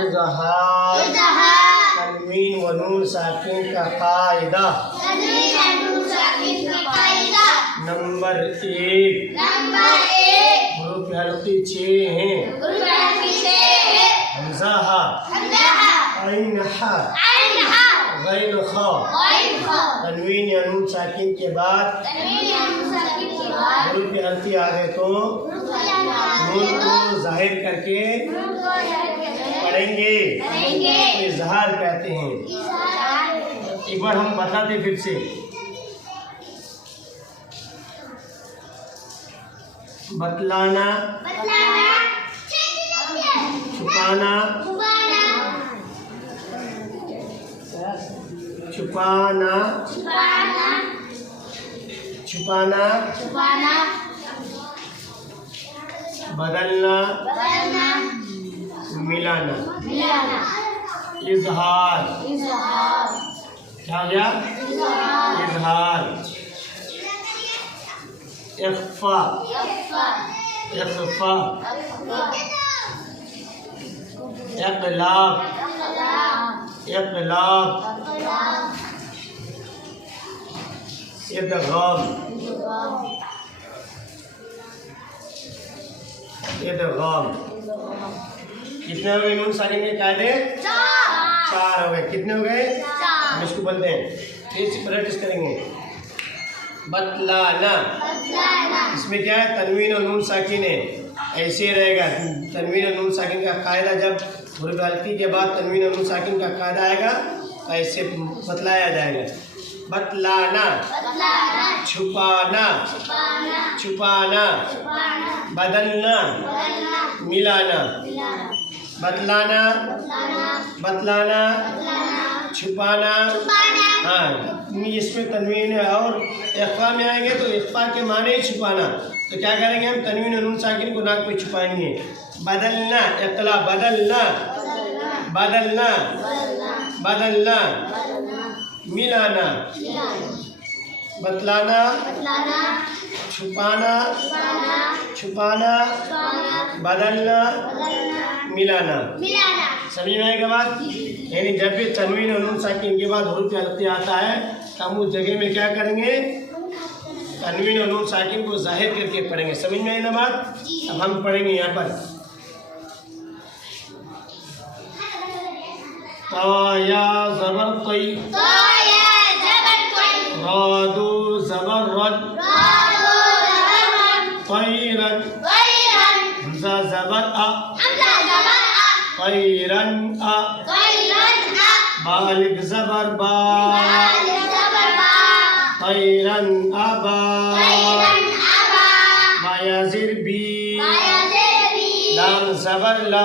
इज़हार तन्वीन व नून साकिन का कायदा। नंबर 1 हुरूफ हल्की 6 हैं। हमज़ा हा, ऐन हा, गैन खा। तन्वीन या नून साकिन के बाद हुरूफ हल्की आ गए तो नून को जाहिर करके पढ़ेंगे, इज़हार कहते हैं। एक बार हम बताते फिर से। बतलाना, छुपाना, छुपाना, छुपाना, बदलना, मिलाना। इज़हार क्या हो गया? इज़हार। इख्फा, इख्फा, इक़लाब, इक़लाब, इदगाम, इदगाम। कितने हो गए नून साकिन के कायदे? 4 हो गए। कितने हो गए? हम इसको बोलते हैं, फिर से प्रैक्टिस करेंगे। बतलाना, इसमें क्या है? तन्वीन और नून साकिन है, ऐसे रहेगा। तन्वीन और नून साकिन का कायदा, जब हुरूफ हल्की के बाद तन्वीन और नून साकिन का कायदा आएगा तो ऐसे बतलाया जाएगा। बतलाना, छुपाना, छुपाना, बदलना, मिलाना। बतलाना, बतलाना, छुपाना। हाँ, इसमें तन्वीन है और इख्फा में आएंगे तो इख्फा के माने ही छुपाना। तो क्या करेंगे हम? तन्वीन और नून साकिन को नाक पे छुपाएंगे। बदलना, इक़ला, बदलना, बदलना, बदलना, मिलाना। बतलाना, छुपाना, छुपाना, बदलना, मिलाना। समझ में आएगा बात? यानी जब भी तन्वीन और नून साकिन के बाद हुरूफ हल्की आता है तो हम उस जगह में क्या करेंगे? तन्वीन और नून साकिन को जाहिर करके पढ़ेंगे। समझ में आई ना बात? अब हम पढ़ेंगे यहाँ पर ताया ज़बर तई, रादू ज़बर रद, तैरन, हमज़ा ज़बर आ, तैरन आ, बालिग ज़बर बा, तैरन अबा, बायाज़िर बी, लाम ज़बर ला,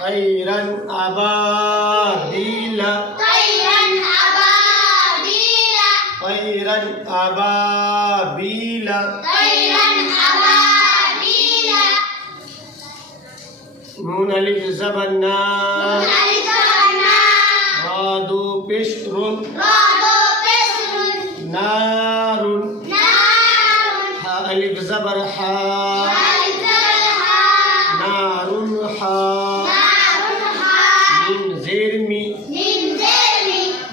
तैरन अबाबीला, तैरन अबाबीला। नून अलिफ ज़बर ना, रादू पेशरुन, नारुन, हा अलिफ ज़बर हा, नारुन हा, मीम ज़ेर मी,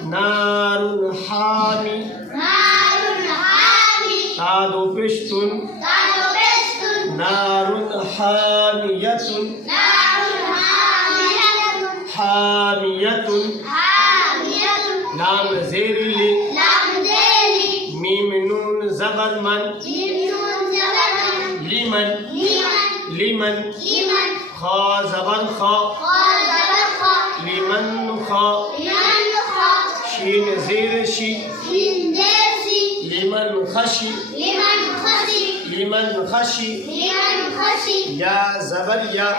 नारुन हामी, तादो पेशतुन, नारुन हामियतुन, हामियतुन, लाम ज़ेर ली, मीम नून ज़बर मन, लिमन, लिमन, खा ज़बर खा, लिमन खा, शीन ज़ेर शी, लिमन खशी, लिमन खशी, या ज़बर या,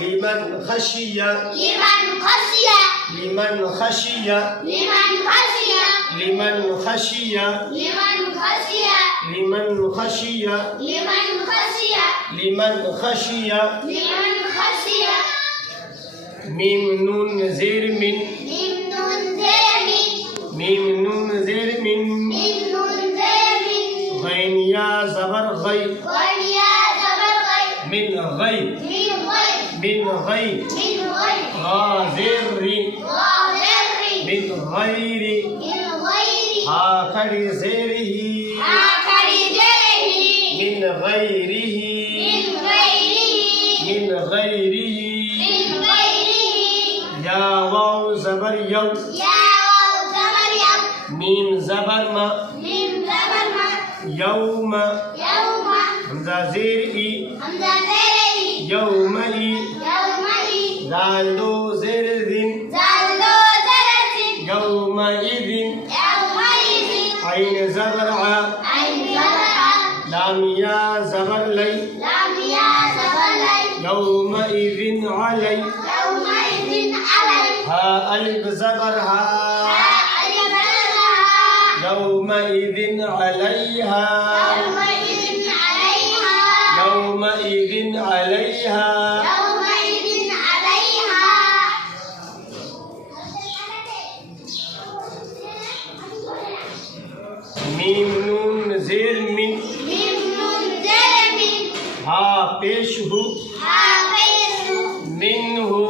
लिमन खशिया, लिमन खशिया, लिमन खशिया, लिमन खशिया, लिमन खशिया। मीम नून ज़ेर मिन, मीम नून ज़ेर मिन, गैन या ज़बर गै, मिन गै, बिन गई गाज़िरी बिन गैरी हा खड़ी ज़ेरिही मिन गैरिही मिन गैरिही या वाव ज़बर यौ मीम ज़बर मा यौम हमज़ा ज़ेर ई यौमई दाल दो ज़ेर दिन यौमइदिन ऐन ज़बर आ लाम या ज़बर लै यौमइदिन अलै हा अलिफ ज़बर हा यौमइदिन अलैहा यौमइदिन अलैहा मीम नून ज़ेर मिन हा पेश हु मिन्हु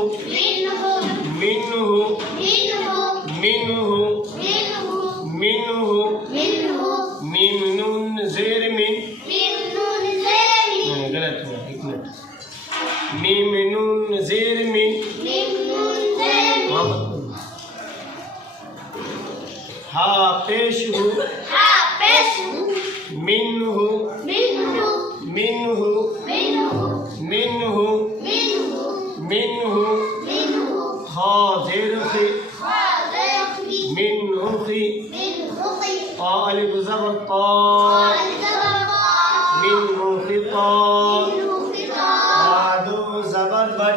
मिन्हु मिन्हु मिन्हु मीम नून ज़ेर मिन गलत हुआ एक मिनट मीम नून ज़ेर मिन हा पेश हु मिन्हु मिन्हु मिन्हु मिन्हु हा ज़ेर खी मिन्हु खी अलिफ ज़बर ता मिन्हु खिता बादो ज़बर बन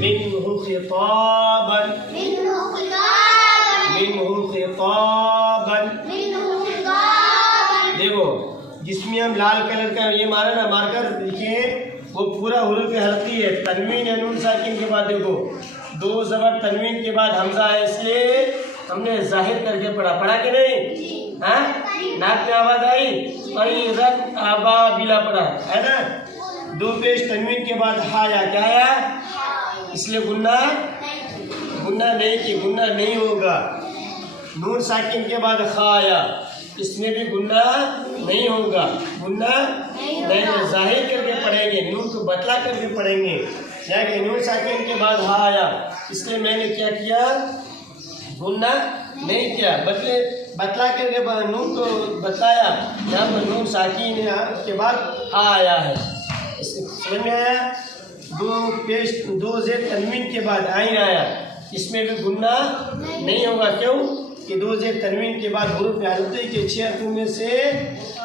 मिन्हु खिताबन मिन्हु खिताबन। देखो जिसमें हम लाल कलर का ये मारा ना मार्कर, देखिए वो पूरा हुरूफ हल्की है। तनवीन या नून साकिन के बाद देखो दो ज़बर तनवीन के बाद हमजा है, इसलिए हमने जाहिर करके पढ़ा कि नहीं? हाँ, नाक में आवाज आई रत आबा बिला पढ़ा है ना। दो पेश तनवीन के बाद हा या क्या आया, इसलिए गुन्ना नहीं होगा। नून साकिन के बाद खा आया, इसमें भी गुन्ना नहीं होगा। गुन्ना नहीं, जाहिर करके पढ़ेंगे, नून को बतला करके पढ़ेंगे। क्या कि नून साकिन के बाद हा आया, इसलिए मैंने क्या किया, गुन्ना नहीं किया, बतला करके नून को बताया। यहाँ पर नून साकिन के बाद हा आया है, समझ में आया। दो ज़ेर तनवीन के बाद आइन आया, इसमें भी गुन्ना नहीं होगा। क्यों कि दो ज़ेर तनवीन के बाद हुरूफ हल्की के 6 हरफों में से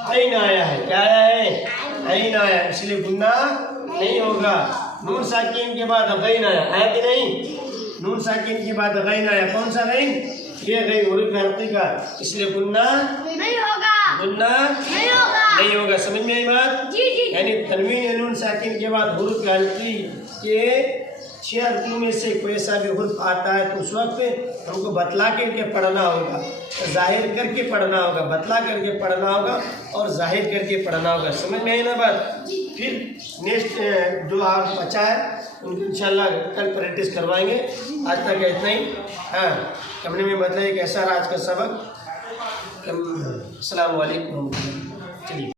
आइन आया है। क्या आया है? आइन आया, इसलिए गुन्ना नहीं होगा। नून साकिन के बाद गैन आया कि नहीं? नून साकिन के बाद गैन आया, कौन सा गैन? ये गैन हुरूफ हल्की का, इसलिए गुन्ना नहीं होगा। समझ में आई बात? यानी तनवीन या नून साकिन के बाद हुरूफ हल्की के 6 हरफों में से कोई ऐसा भी हुर्फ आता है तो उस वक्त हमको बतला करके पढ़ना होगा, जाहिर करके पढ़ना होगा, बतला करके पढ़ना होगा और जाहिर करके पढ़ना होगा। समझ में आई ना बात? फिर नेक्स्ट जो आप बचा है उनको इंशाल्लाह कल प्रैक्टिस करवाएंगे। आज तक इतना ही। हाँ, हमने में बताया कैसा रहा आज का सबक। अस्सलाम वालेकुम। चलिए।